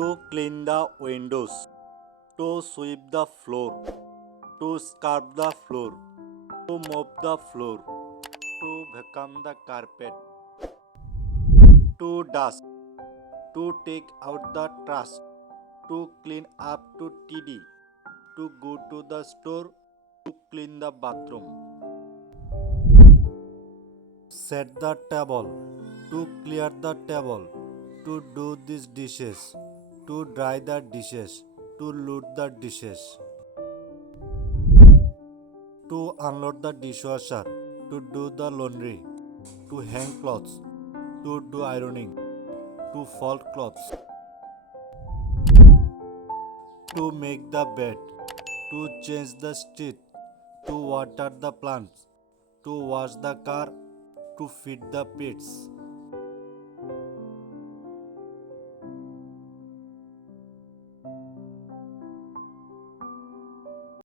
to clean the windows, to sweep the floor, to scrub the floor, to mop the floor, to vacuum the carpet, to dust, to take out the trash, to clean up to tidy, to go to the store, to clean the bathroom. Set the table, to clear the table, to do these dishes, to dry the dishes, to load the dishes, to unload the dishwasher, to do the laundry, to hang clothes, to do ironing, to fold clothes, to make the bed, to change the street, to water the plants, to wash the car, to feed the pets.